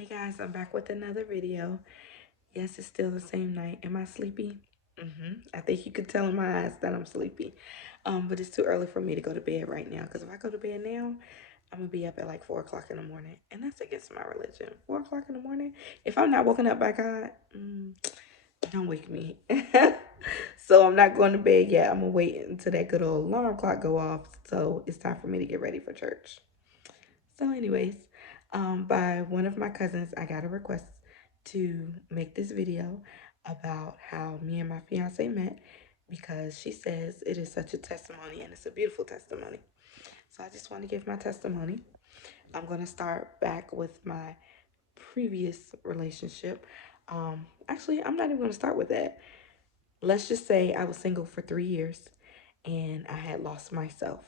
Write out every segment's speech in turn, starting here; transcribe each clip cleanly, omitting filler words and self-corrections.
Hey guys, I'm back with another video. Yes, it's still the same night. Am I sleepy? I think you could tell in my eyes that I'm sleepy. But it's too early for me to go to bed right now because if I go to bed now, I'm gonna be up at like 4 o'clock in the morning, and that's against my religion. 4 o'clock in the morning. If I'm not woken up by God, don't wake me. So I'm not going to bed yet. I'm gonna wait until that good old alarm clock go off. So it's time for me to get ready for church. So, anyways, by one of my cousins, I got a request to make this video about how me and my fiance met because she says it is such a testimony and it's a beautiful testimony. So, I just want to give my testimony. I'm going to start back with my previous relationship. Actually, I'm not even going to start with that. Let's just say I was single for 3 years and I had lost myself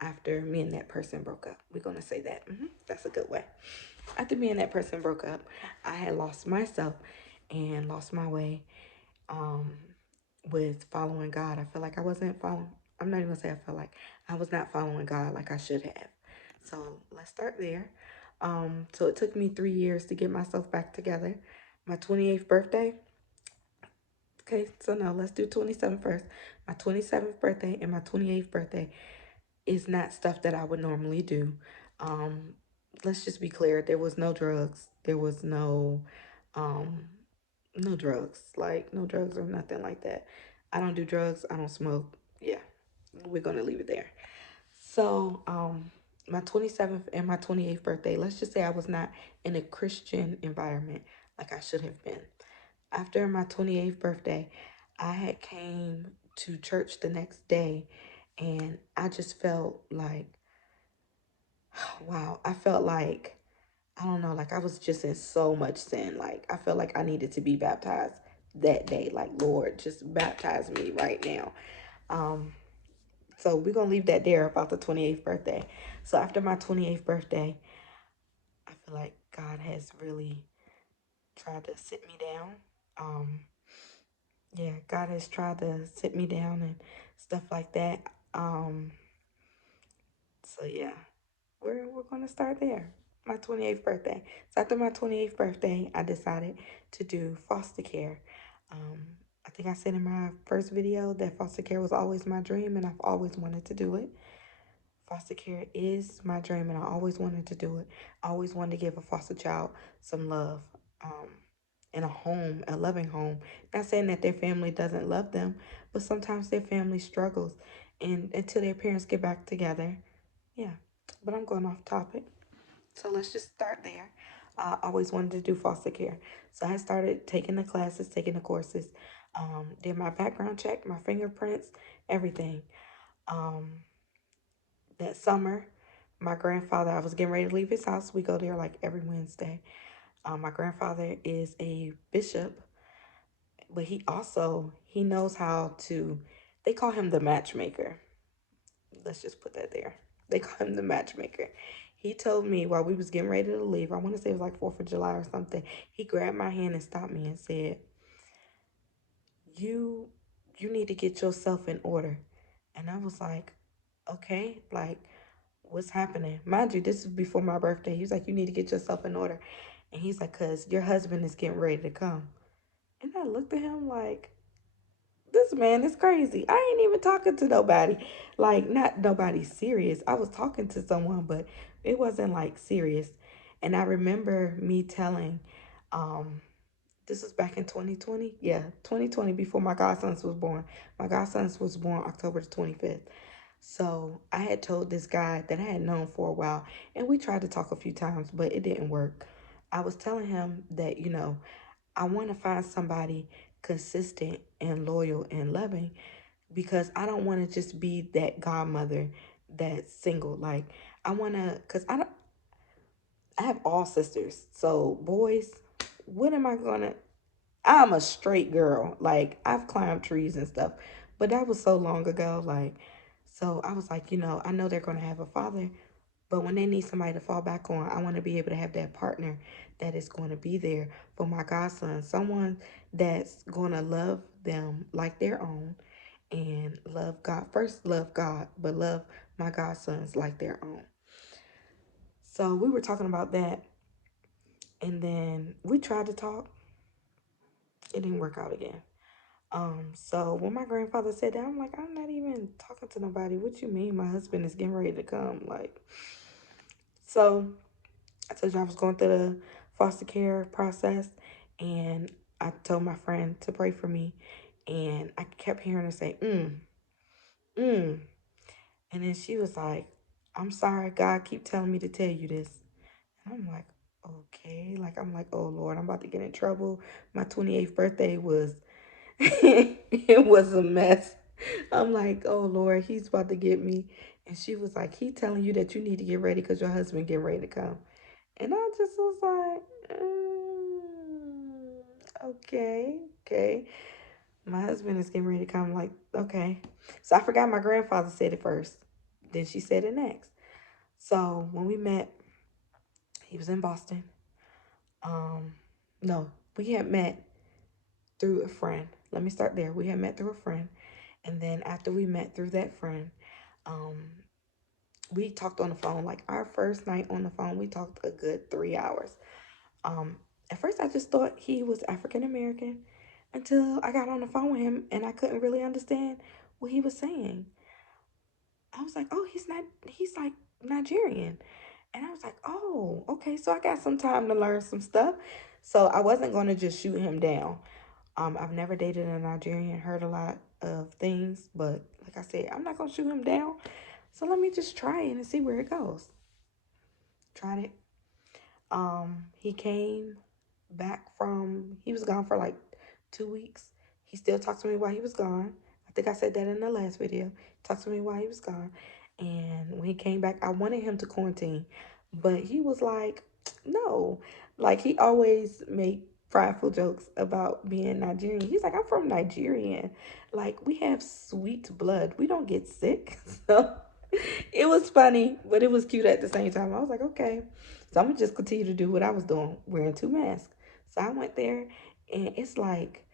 after me and that person broke up. We're going to say that. That's a good way. After me and that person broke up, I had lost myself and lost my way um, with following God. I feel like I wasn't following. I'm not even going to say I felt like I was not following God like I should have. So let's start there. So it took me 3 years to get myself back together. My 28th birthday. Okay, so no, let's do 27th first. My 27th birthday and my 28th birthday is not stuff that I would normally do. Um, let's just be clear. There was no drugs. There was um, no drugs. Like no drugs or nothing like that. I don't do drugs. I don't smoke. Yeah, we're gonna leave it there. So, my 27th and my 28th birthday. Let's just say I was not in a Christian environment like I should have been. After my 28th birthday, I had came to church the next day and I just felt like, wow, I felt like, I don't know, like I was just in so much sin. Like I felt like I needed to be baptized that day. Like, Lord, just baptize me right now. Um, so we're gonna leave that there about the 28th birthday. So after my 28th birthday, I feel like God has really tried to sit me down. Um, yeah, God has tried to sit me down and stuff like that. Um, so yeah, we're gonna start there. My 28th birthday. So after my 28th birthday, I decided to do foster care. Um, I think I said in my first video that foster care was always my dream and I've always wanted to do it. Foster care is my dream and I always wanted to do it. I always wanted to give a foster child some love. Um, in a home, a loving home. Not saying that their family doesn't love them, but sometimes their family struggles and until their parents get back together. Yeah. But I'm going off topic. So let's just start there. I always wanted to do foster care. So I started taking the classes, taking the courses, did my background check, my fingerprints, everything. Um, that summer, my grandfather, I was getting ready to leave his house. We go there like every Wednesday. My grandfather is a bishop, but he knows how to, they call him the matchmaker. Let's just put that there. They call him the matchmaker. He told me while we was getting ready to leave, I want to say it was like 4th of July or something, he grabbed my hand and stopped me and said, you you need to get yourself in order. And I was like, okay, like what's happening? Mind you, this is before my birthday. He was like, you need to get yourself in order. And he's like, cause your husband is getting ready to come. And I looked at him like, this man is crazy. I ain't even talking to nobody. Like, not nobody serious. I was talking to someone, but it wasn't like serious. And I remember me telling, um, this was back in 2020. Yeah, 2020 before my godsons was born. My godsons was born October the 25th. So I had told this guy that I had known for a while, and we tried to talk a few times, but it didn't work. I was telling him that, I want to find somebody consistent and loyal and loving because I don't want to just be that godmother that's single. Like I want to, cause I have all sisters. So boys, what am I gonna? I'm a straight girl. Like I've climbed trees and stuff, but that was so long ago. Like, so I was like, I know they're gonna have a father, but when they need somebody to fall back on, I want to be able to have that partner that is going to be there for my godson. Someone that's going to love them like their own and love God. First, love God, but love my godsons like their own. So we were talking about that. And then we tried to talk. It didn't work out again. So when my grandfather said that, I'm like, I'm not even talking to nobody. What you mean my husband is getting ready to come? Like, so I told you I was going through the foster care process, and I told my friend to pray for me, and I kept hearing her say, mm. And then she was like, I'm sorry, God keep telling me to tell you this. And I'm like, okay. Like, I'm like, oh Lord, I'm about to get in trouble. My 28th birthday was, it was a mess. I'm like, oh Lord, he's about to get me. And she was like, he telling you that you need to get ready because your husband getting ready to come. And I just was like, okay, okay. My husband is getting ready to come. Like, okay. So I forgot my grandfather said it first. Then she said it next. So when we met, he was in Boston. Um, no, we had met through a friend. Let me start there. We had met through a friend. And then after we met through that friend, um, we talked on the phone. Like our first night on the phone, we talked a good 3 hours. Um, at first, I just thought he was African American until I got on the phone with him and I couldn't really understand what he was saying. I was like, oh, he's like Nigerian. And I was like, oh, okay. So I got some time to learn some stuff. So I wasn't going to just shoot him down. I've never dated a Nigerian, heard a lot of things, but like I said, I'm not going to shoot him down. So let me just try it and see where it goes. Tried it. He came back from, he was gone for like 2 weeks. He still talked to me while he was gone. I think I said that in the last video. Talked to me while he was gone. And when he came back, I wanted him to quarantine. But he was like, no. Like he always made prideful jokes about being Nigerian. He's like, I'm from Nigeria. Like we have sweet blood. We don't get sick. So it was funny, but it was cute at the same time. I was like, okay. So I'm gonna just continue to do what I was doing, wearing 2 masks. So I went there and it's like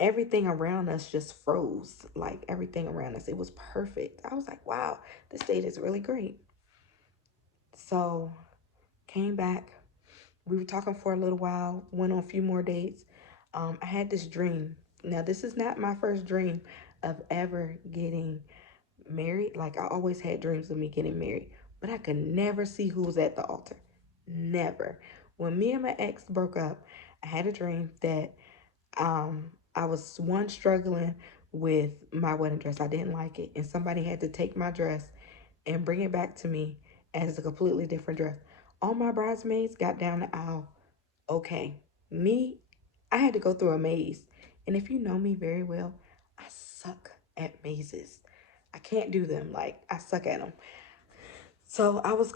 everything around us just froze. Like everything around us. It was perfect. I was like, wow, this date is really great. So came back. We were talking for a little while, went on a few more dates. I had this dream. Now, this is not my first dream of ever getting married. Like I always had dreams of me getting married, but I could never see who was at the altar. Never. When me and my ex broke up, I had a dream that I was one struggling with my wedding dress. I didn't like it, and somebody had to take my dress and bring it back to me as a completely different dress. All my bridesmaids got down the aisle. Okay, me, I had to go through a maze, and if you know me very well, I suck at mazes. I can't do them. Like I suck at them. So I was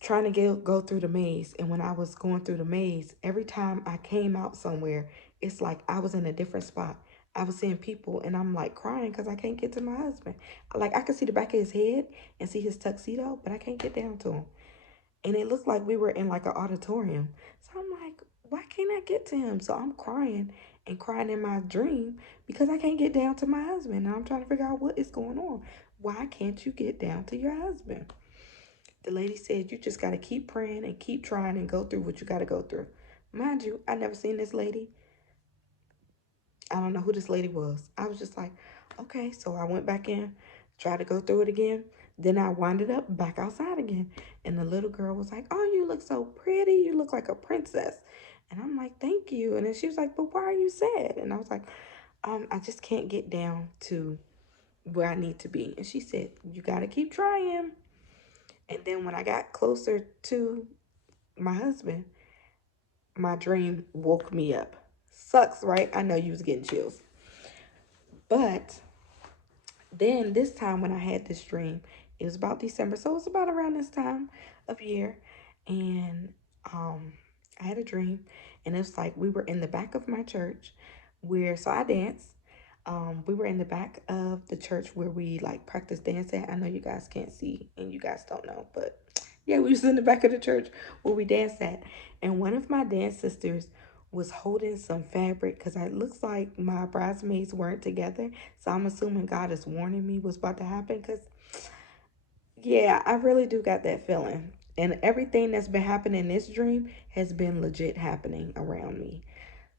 trying to go through the maze. And when I was going through the maze, every time I came out somewhere, it's like I was in a different spot. I was seeing people and I'm like crying because I can't get to my husband. Like I could see the back of his head and see his tuxedo, but I can't get down to him. And it looked like we were in like an auditorium. So I'm like, why can't I get to him? So I'm crying and crying in my dream because I can't get down to my husband. And I'm trying to figure out what is going on. Why can't you get down to your husband? The lady said, you just got to keep praying and keep trying and go through what you got to go through. Mind you, I never seen this lady. I don't know who this lady was. I was just like, okay. So I went back in, tried to go through it again. Then I winded up back outside again. And the little girl was like, oh, you look so pretty. You look like a princess. And I'm like, thank you. And then she was like, but why are you sad? And I was like, I just can't get down to where I need to be. And she said, you got to keep trying. And then when I got closer to my husband, my dream woke me up. Sucks, right? I know you was getting chills. But then this time when I had this dream, it was about December. So it was about around this time of year. And I had a dream. And it was like we were in the back of my church where, so I danced. We were in the back of the church where we like practice dance at. I know you guys can't see and you guys don't know, but yeah, we was in the back of the church where we danced at. And one of my dance sisters was holding some fabric because it looks like my bridesmaids weren't together. So I'm assuming God is warning me what's about to happen because, yeah, I really do got that feeling. And everything that's been happening in this dream has been legit happening around me.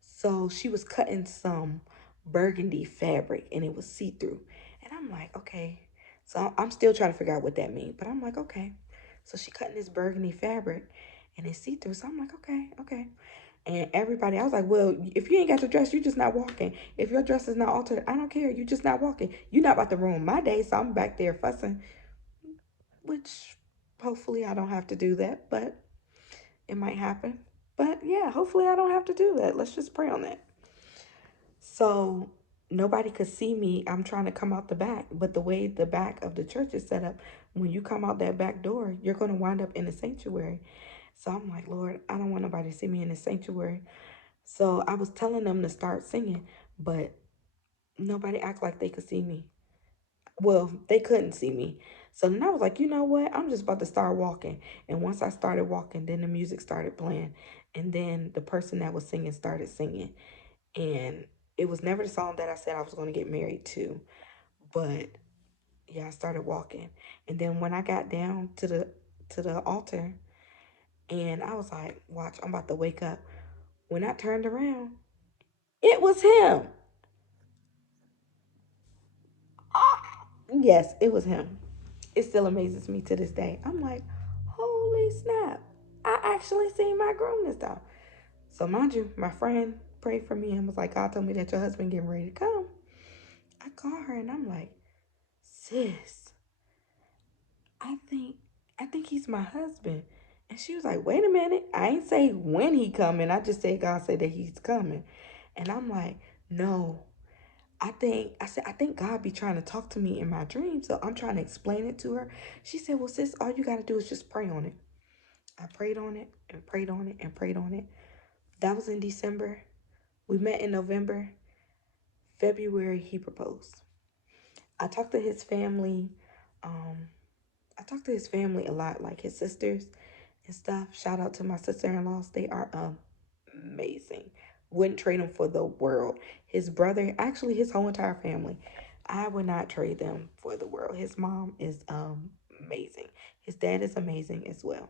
So she was cutting some burgundy fabric and it was see-through. And I'm like, okay. So I'm still trying to figure out what that means. But I'm like, okay. So she cutting this burgundy fabric and it's see-through. So I'm like, okay, okay. And everybody, I was like, well, if you ain't got your dress, you're just not walking. If your dress is not altered, I don't care. You're just not walking. You're not about to ruin my day. So I'm back there fussing, which hopefully I don't have to do that, but it might happen. But yeah, hopefully I don't have to do that. Let's just pray on that. So nobody could see me. I'm trying to come out the back, but the way the back of the church is set up, when you come out that back door, you're going to wind up in the sanctuary. So I'm like, Lord, I don't want nobody to see me in the sanctuary. So I was telling them to start singing, but nobody act like they could see me. Well, they couldn't see me. So then I was like, you know what? I'm just about to start walking. And once I started walking, then the music started playing. And then the person that was singing started singing. And it was never the song that I said I was going to get married to. But yeah, I started walking. And then when I got down to the altar and I was like, watch, I'm about to wake up. When I turned around, it was him. Ah, yes, it was him. It still amazes me to this day. I'm like, holy snap. I actually seen my groom this time. So mind you, my friend prayed for me and was like, God told me that your husband getting ready to come. I call her and I'm like, sis, I think I think he's my husband. And she was like, wait a minute. I ain't say when he coming. I just said God said that he's coming. And I'm like, no. I think God be trying to talk to me in my dreams. So I'm trying to explain it to her. She said, well, sis, all you gotta do is just pray on it. I prayed on it and prayed on it and prayed on it. That was in December. We met in November. February, he proposed. I talked to his family. Um, I talked to his family a lot, like his sisters and stuff. Shout out to my sister-in-laws. They are amazing. Wouldn't trade them for the world. His brother, actually his whole entire family, I would not trade them for the world. His mom is amazing. His dad is amazing as well.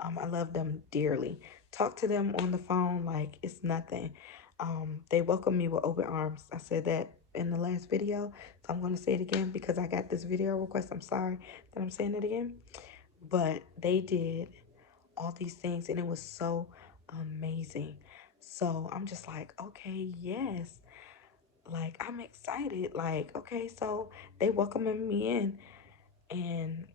I love them dearly. Talk to them on the phone like it's nothing. They welcome me with open arms. I said that in the last video, so I'm going to say it again because I got this video request. I'm sorry that I'm saying it again, but they did all these things and it was so amazing. So I'm just like, okay, yes, like I'm excited. Like, okay, so they welcoming me in. And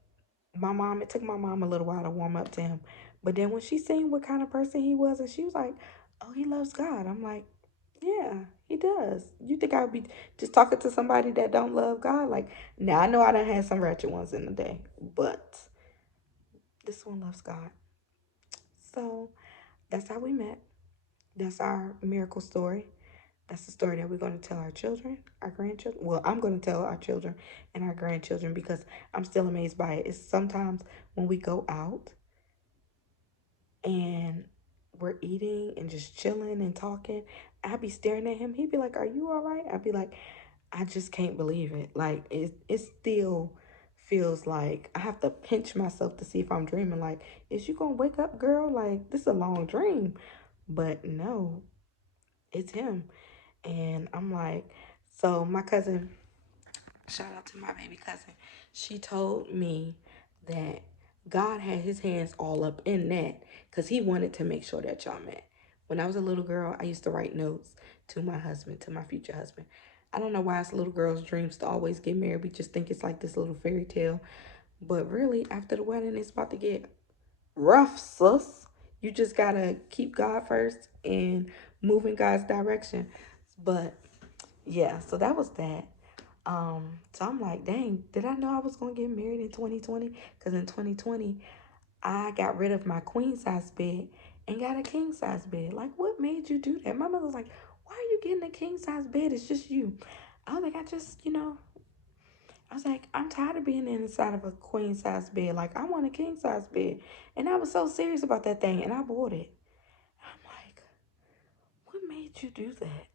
my mom, it took my mom a little while to warm up to him, but then when she seen what kind of person he was, and she was like, oh, he loves God. I'm like, yeah, he does. You think I would be just talking to somebody that don't love God? Like, now I know I done had some ratchet ones in the day, but this one loves God. So that's how we met. That's our miracle story. That's the story that we're going to tell our children, our grandchildren. Well, I'm going to tell our children and our grandchildren because I'm still amazed by it. It's sometimes when we go out and we're eating and just chilling and talking, I'd be staring at him. He'd be like, are you all right? I'd be like, I just can't believe it. Like, it still feels like I have to pinch myself to see if I'm dreaming. Like, is you going to wake up, girl? Like, this is a long dream. But no, it's him. And I'm like, so my cousin, shout out to my baby cousin, she told me that God had his hands all up in that because he wanted to make sure that y'all met. When I was a little girl, I used to write notes to my husband, to my future husband. I don't know why it's little girls' dreams to always get married. We just think it's like this little fairy tale. But really, after the wedding, it's about to get rough, sus. You just gotta keep God first and move in God's direction. But yeah, so that was that. So I'm like, dang, did I know I was gonna get married in 2020? Because in 2020, I got rid of my queen size bed and got a king size bed. Like, what made you do that? My mother was like, why are you getting a king size bed? It's just you. I was like, I was like, I'm tired of being inside of a queen size bed. Like, I want a king size bed. And I was so serious about that thing and I bought it. I'm like, what made you do that?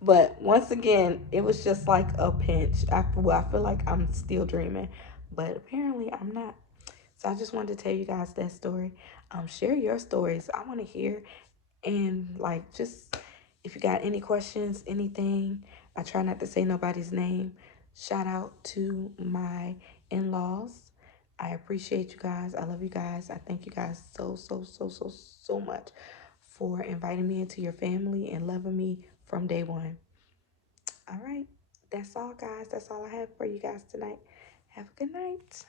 But once again, it was just like a pinch. I feel like I'm still dreaming. but apparently I'm not. So I just wanted to tell you guys that story. Share your stories. I want to hear, and like, just if you got any questions, anything. I try not to say nobody's name. Shout out to my in-laws. I appreciate you guys. I love you guys. I thank you guys so much for inviting me into your family and loving me from day one. All right. That's all, guys. That's all I have for you guys tonight. Have a good night.